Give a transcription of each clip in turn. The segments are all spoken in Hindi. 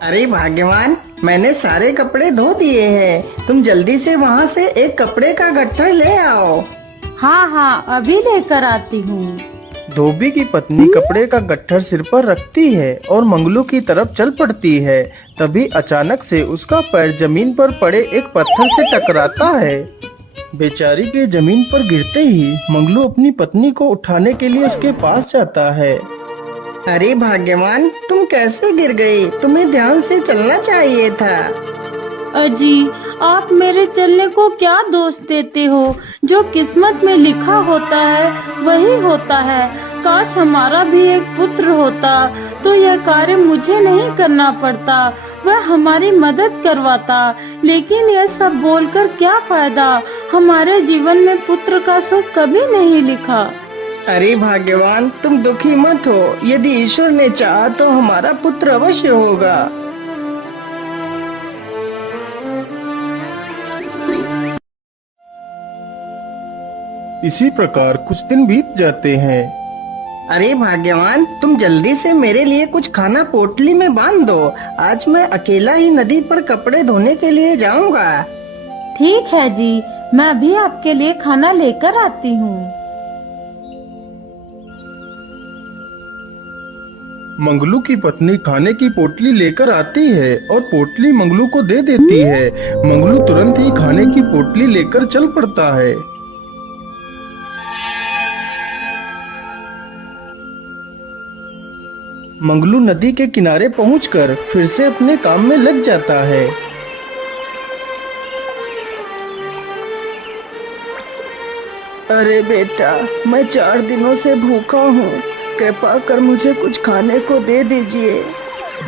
अरे भाग्यवान, मैंने सारे कपड़े धो दिए हैं। तुम जल्दी से वहाँ से एक कपड़े का गट्ठर ले आओ। हाँ हाँ, अभी लेकर आती हूँ। धोबी की पत्नी कपड़े का गट्ठर सिर पर रखती है और मंगलू की तरफ चल पड़ती है। तभी अचानक से उसका पैर जमीन पर पड़े एक पत्थर से टकराता है। बेचारी के जमीन पर गिरते ही मंगलू अपनी पत्नी को उठाने के लिए उसके पास जाता है। अरे भाग्यवान, तुम कैसे गिर गई? तुम्हें ध्यान से चलना चाहिए था। अजी, आप मेरे चलने को क्या दोष देते हो? जो किस्मत में लिखा होता है वही होता है। काश हमारा भी एक पुत्र होता तो यह कार्य मुझे नहीं करना पड़ता, वह हमारी मदद करवाता। लेकिन यह सब बोलकर क्या फायदा? हमारे जीवन में पुत्र का सुख कभी नहीं लिखा। अरे भाग्यवान, तुम दुखी मत हो। यदि ईश्वर ने चाहा तो हमारा पुत्र अवश्य होगा। इसी प्रकार कुछ दिन बीत जाते हैं। अरे भाग्यवान, तुम जल्दी से मेरे लिए कुछ खाना पोटली में बांध दो। आज मैं अकेला ही नदी पर कपड़े धोने के लिए जाऊंगा। ठीक है जी, मैं भी आपके लिए खाना लेकर आती हूँ। मंगलू की पत्नी खाने की पोटली लेकर आती है और पोटली मंगलू को दे देती है। मंगलू तुरंत ही खाने की पोटली लेकर चल पड़ता है। मंगलू नदी के किनारे पहुंचकर फिर से अपने काम में लग जाता है। अरे बेटा, मैं 4 दिनों से भूखा हूँ। कृपा कर मुझे कुछ खाने को दे दीजिए।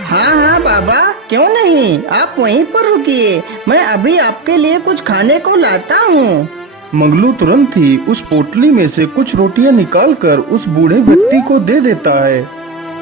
हाँ हाँ बाबा, क्यों नहीं, आप वहीं पर रुकिए। मैं अभी आपके लिए कुछ खाने को लाता हूँ। मंगलू तुरंत ही उस पोटली में से कुछ रोटियां निकालकर उस बूढ़े व्यक्ति को दे देता है।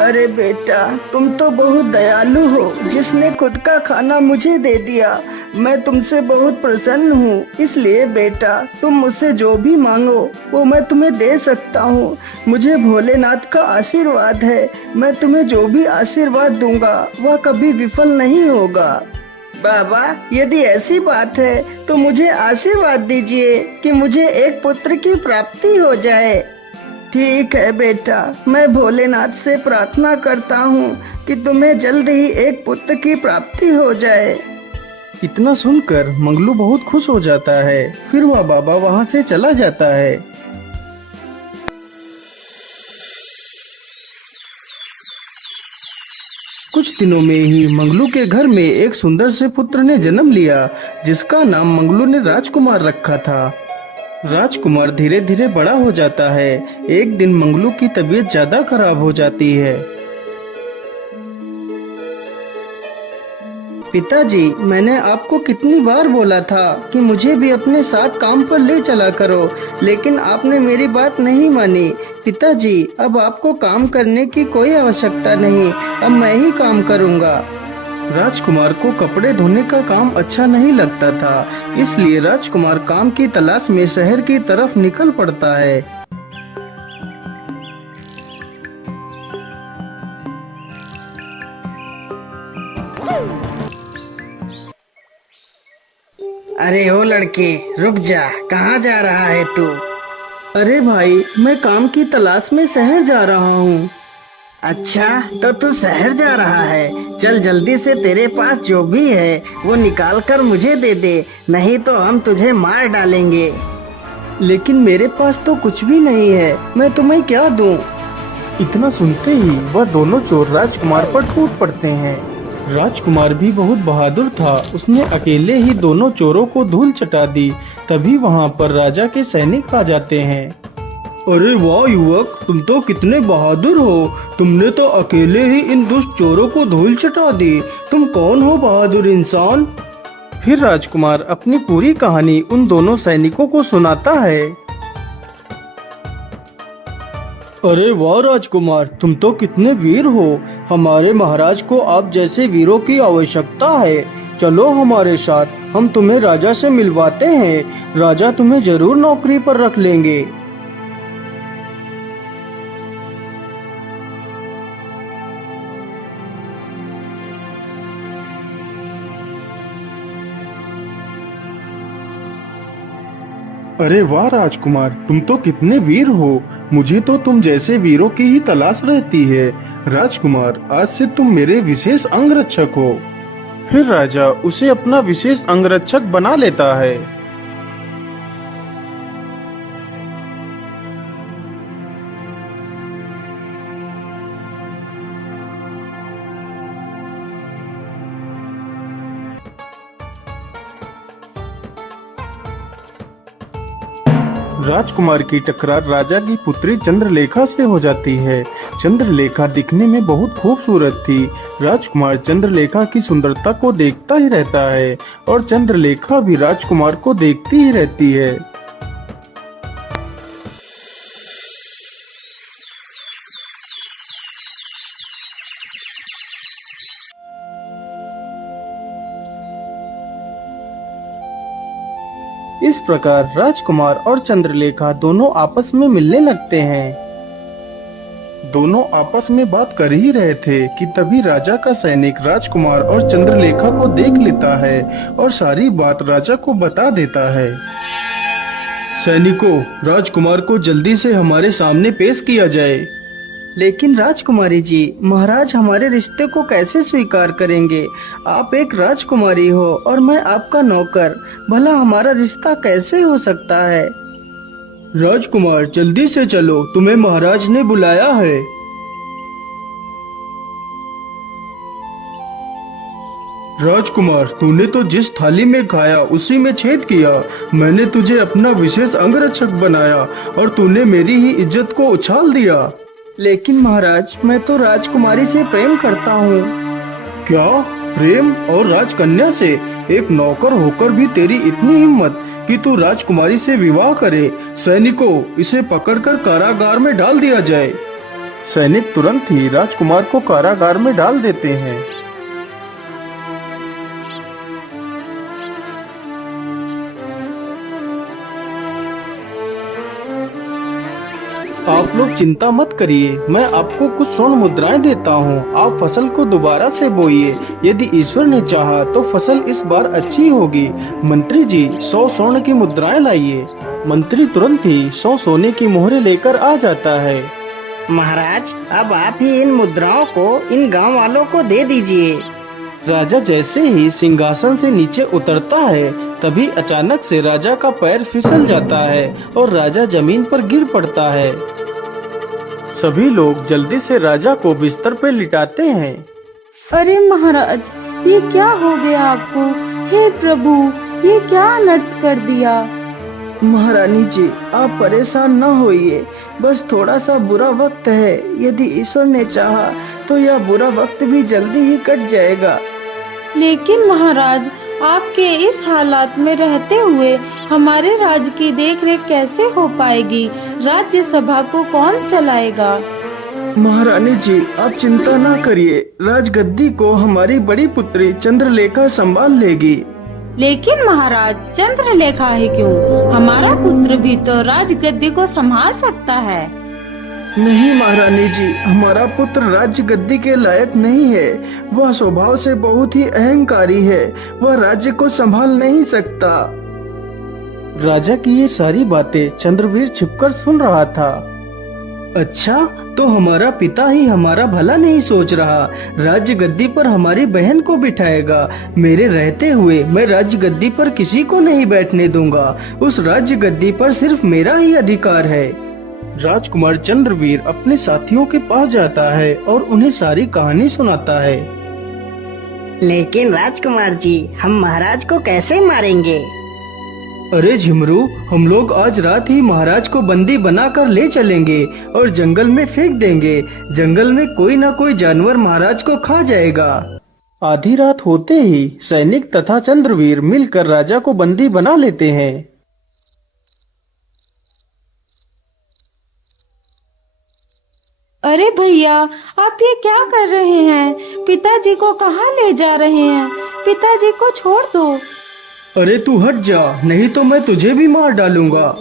अरे बेटा, तुम तो बहुत दयालु हो, जिसने खुद का खाना मुझे दे दिया। मैं तुमसे बहुत प्रसन्न हूँ। इसलिए बेटा, तुम मुझसे जो भी मांगो वो मैं तुम्हें दे सकता हूँ। मुझे भोलेनाथ का आशीर्वाद है। मैं तुम्हें जो भी आशीर्वाद दूंगा वह कभी विफल नहीं होगा। बाबा, यदि ऐसी बात है तो मुझे आशीर्वाद दीजिए कि मुझे एक पुत्र की प्राप्ति हो जाए। ठीक है बेटा, मैं भोलेनाथ से प्रार्थना करता हूँ कि तुम्हें जल्द ही एक पुत्र की प्राप्ति हो जाए। इतना सुनकर मंगलू बहुत खुश हो जाता है। फिर वह बाबा वहां से चला जाता है। कुछ दिनों में ही मंगलू के घर में एक सुंदर से पुत्र ने जन्म लिया, जिसका नाम मंगलू ने राजकुमार रखा था। राजकुमार धीरे धीरे बड़ा हो जाता है। एक दिन मंगलू की तबीयत ज्यादा खराब हो जाती है। पिताजी, मैंने आपको कितनी बार बोला था कि मुझे भी अपने साथ काम पर ले चला करो, लेकिन आपने मेरी बात नहीं मानी। पिताजी, अब आपको काम करने की कोई आवश्यकता नहीं। अब मैं ही काम करूँगा। राजकुमार को कपड़े धोने का काम अच्छा नहीं लगता था, इसलिए राजकुमार काम की तलाश में शहर की तरफ निकल पड़ता है। अरे ओ लड़के, रुक जा। कहाँ जा रहा है तू? अरे भाई, मैं काम की तलाश में शहर जा रहा हूँ। अच्छा, तो तू शहर जा रहा है? चल जल्दी से तेरे पास जो भी है वो निकाल कर मुझे दे दे, नहीं तो हम तुझे मार डालेंगे। लेकिन मेरे पास तो कुछ भी नहीं है, मैं तुम्हें क्या दूं? इतना सुनते ही वह दोनों चोर राजकुमार पर टूट पड़ते हैं। राजकुमार भी बहुत बहादुर था, उसने अकेले ही दोनों चोरों को धूल चटा दी। तभी वहाँ पर राजा के सैनिक आ जाते हैं। अरे वाह युवक, तुम तो कितने बहादुर हो। तुमने तो अकेले ही इन दुष्ट चोरों को धूल चटा दी। तुम कौन हो बहादुर इंसान? फिर राजकुमार अपनी पूरी कहानी उन दोनों सैनिकों को सुनाता है। अरे वाह राजकुमार, तुम तो कितने वीर हो। हमारे महाराज को आप जैसे वीरों की आवश्यकता है। चलो हमारे साथ, हम तुम्हें राजा से मिलवाते हैं। राजा तुम्हें जरूर नौकरी पर रख लेंगे। अरे वाह राजकुमार, तुम तो कितने वीर हो। मुझे तो तुम जैसे वीरों की ही तलाश रहती है। राजकुमार, आज से तुम मेरे विशेष अंगरक्षक हो। फिर राजा उसे अपना विशेष अंगरक्षक बना लेता है। राजकुमार की टकरार राजा की पुत्री चंद्रलेखा से हो जाती है। चंद्रलेखा दिखने में बहुत खूबसूरत थी। राजकुमार चंद्रलेखा की सुंदरता को देखता ही रहता है और चंद्रलेखा भी राजकुमार को देखती ही रहती है। इस प्रकार राजकुमार और चंद्रलेखा दोनों आपस में मिलने लगते हैं। दोनों आपस में बात कर ही रहे थे कि तभी राजा का सैनिक राजकुमार और चंद्रलेखा को देख लेता है और सारी बात राजा को बता देता है। सैनिकों, राजकुमार को जल्दी से हमारे सामने पेश किया जाए। लेकिन राजकुमारी जी, महाराज हमारे रिश्ते को कैसे स्वीकार करेंगे? आप एक राजकुमारी हो और मैं आपका नौकर, भला हमारा रिश्ता कैसे हो सकता है? राजकुमार, जल्दी से चलो, तुम्हें महाराज ने बुलाया है। राजकुमार, तूने तो जिस थाली में खाया उसी में छेद किया। मैंने तुझे अपना विशेष अंगरक्षक बनाया और तूने मेरी ही इज्जत को उछाल दिया। लेकिन महाराज, मैं तो राजकुमारी से प्रेम करता हूँ। क्या? प्रेम? और राजकन्या से? एक नौकर होकर भी तेरी इतनी हिम्मत कि तू राजकुमारी से विवाह करे? सैनिकों, इसे पकड़कर कारागार में डाल दिया जाए। सैनिक तुरंत ही राजकुमार को कारागार में डाल देते हैं। आप लोग चिंता मत करिए, मैं आपको कुछ स्वर्ण मुद्राएं देता हूँ। आप फसल को दोबारा से बोइए। यदि ईश्वर ने चाहा तो फसल इस बार अच्छी होगी। मंत्री जी, 100 स्वर्ण की मुद्राएं लाइए। मंत्री तुरंत ही 100 सोने की मोहरें लेकर आ जाता है। महाराज, अब आप ही इन मुद्राओं को इन गांव वालों को दे दीजिए। राजा जैसे ही सिंहासन से नीचे उतरता है, तभी अचानक से राजा का पैर फिसल जाता है और राजा जमीन पर गिर पड़ता है। सभी लोग जल्दी से राजा को बिस्तर पर लिटाते हैं। अरे महाराज, ये क्या हो गया आपको? हे प्रभु, ये क्या अनर्थ कर दिया? महारानी जी, आप परेशान न होइए, बस थोड़ा सा बुरा वक्त है। यदि ईश्वर ने चाहा तो यह बुरा वक्त भी जल्दी ही कट जाएगा। लेकिन महाराज, आपके इस हालात में रहते हुए हमारे राज्य की देखरेख कैसे हो पाएगी? राज्य सभा को कौन चलाएगा? महारानी जी, आप चिंता न करिए, राजगद्दी को हमारी बड़ी पुत्री चंद्रलेखा संभाल लेगी। लेकिन महाराज, चंद्रलेखा ही क्यों? हमारा पुत्र भी तो राजगद्दी को संभाल सकता है। नहीं महारानी जी, हमारा पुत्र राज्य गद्दी के लायक नहीं है। वह स्वभाव से बहुत ही अहंकारी है, वह राज्य को संभाल नहीं सकता। राजा की ये सारी बातें चंद्रवीर छिपकर सुन रहा था। अच्छा, तो हमारा पिता ही हमारा भला नहीं सोच रहा, राज्य गद्दी पर हमारी बहन को बिठाएगा। मेरे रहते हुए मैं राज्य गद्दी पर किसी को नहीं बैठने दूंगा। उस राज्य गद्दी पर सिर्फ मेरा ही अधिकार है। राजकुमार चंद्रवीर अपने साथियों के पास जाता है और उन्हें सारी कहानी सुनाता है। लेकिन राजकुमार जी, हम महाराज को कैसे मारेंगे? अरे झिमरू, हम लोग आज रात ही महाराज को बंदी बनाकर ले चलेंगे और जंगल में फेंक देंगे। जंगल में कोई ना कोई जानवर महाराज को खा जाएगा। आधी रात होते ही सैनिक तथा चंद्रवीर मिलकर राजा को बंदी बना लेते हैं। अरे भैया, आप ये क्या कर रहे हैं? पिताजी को कहाँ ले जा रहे हैं? पिताजी को छोड़ दो। अरे तू हट जा, नहीं तो मैं तुझे भी मार डालूंगा।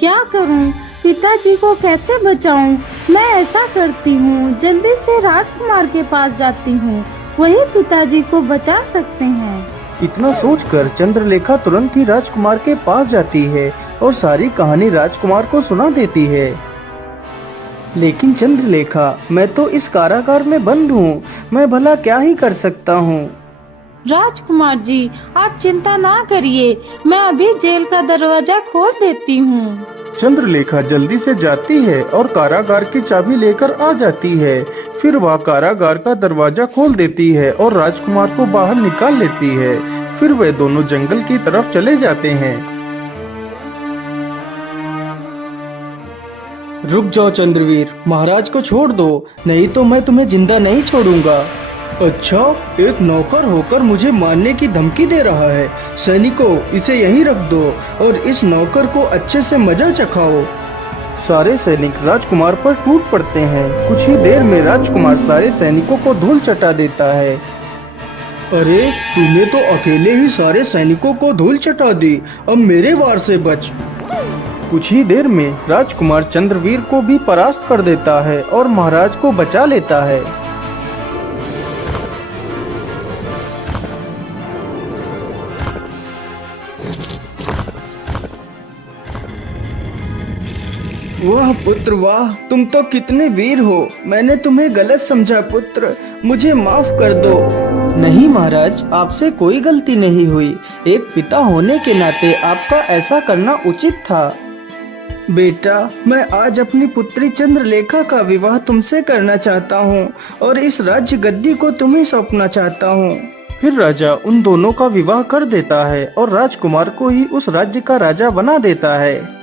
क्या करूं? पिताजी को कैसे बचाऊं? मैं ऐसा करती हूँ, जल्दी से राजकुमार के पास जाती हूँ, वही पिताजी को बचा सकते हैं। इतना सोचकर चंद्रलेखा तुरंत ही राजकुमार के पास जाती है और सारी कहानी राजकुमार को सुना देती है। लेकिन चंद्रलेखा, मैं तो इस कारागार में बंद हूँ, मैं भला क्या ही कर सकता हूँ। राजकुमार जी, आप चिंता ना करिए, मैं अभी जेल का दरवाजा खोल देती हूँ। चंद्रलेखा जल्दी से जाती है और कारागार की चाबी लेकर आ जाती है। फिर वह कारागार का दरवाजा खोल देती है और राजकुमार को बाहर निकाल लेती है। फिर वे दोनों जंगल की तरफ चले जाते हैं। रुक जाओ चंद्रवीर, महाराज को छोड़ दो, नहीं तो मैं तुम्हें जिंदा नहीं छोड़ूंगा। अच्छा, एक नौकर होकर मुझे मारने की धमकी दे रहा है। सैनिकों, इसे यहीं रख दो और इस नौकर को अच्छे से मजा चखाओ। सारे सैनिक राजकुमार पर टूट पड़ते हैं। कुछ ही देर में राजकुमार सारे सैनिकों को धूल चटा देता है। अरे, तूने तो अकेले ही सारे सैनिकों को धूल चटा दी, अब मेरे वार से बच। कुछ ही देर में राजकुमार चंद्रवीर को भी परास्त कर देता है और महाराज को बचा लेता है। वाह पुत्र वाह, तुम तो कितने वीर हो। मैंने तुम्हें गलत समझा पुत्र, मुझे माफ कर दो। नहीं महाराज, आपसे कोई गलती नहीं हुई। एक पिता होने के नाते आपका ऐसा करना उचित था। बेटा, मैं आज अपनी पुत्री चंद्रलेखा का विवाह तुमसे करना चाहता हूँ और इस राज्य गद्दी को तुम्हें सौंपना चाहता हूँ। फिर राजा उन दोनों का विवाह कर देता है और राजकुमार को ही उस राज्य का राजा बना देता है।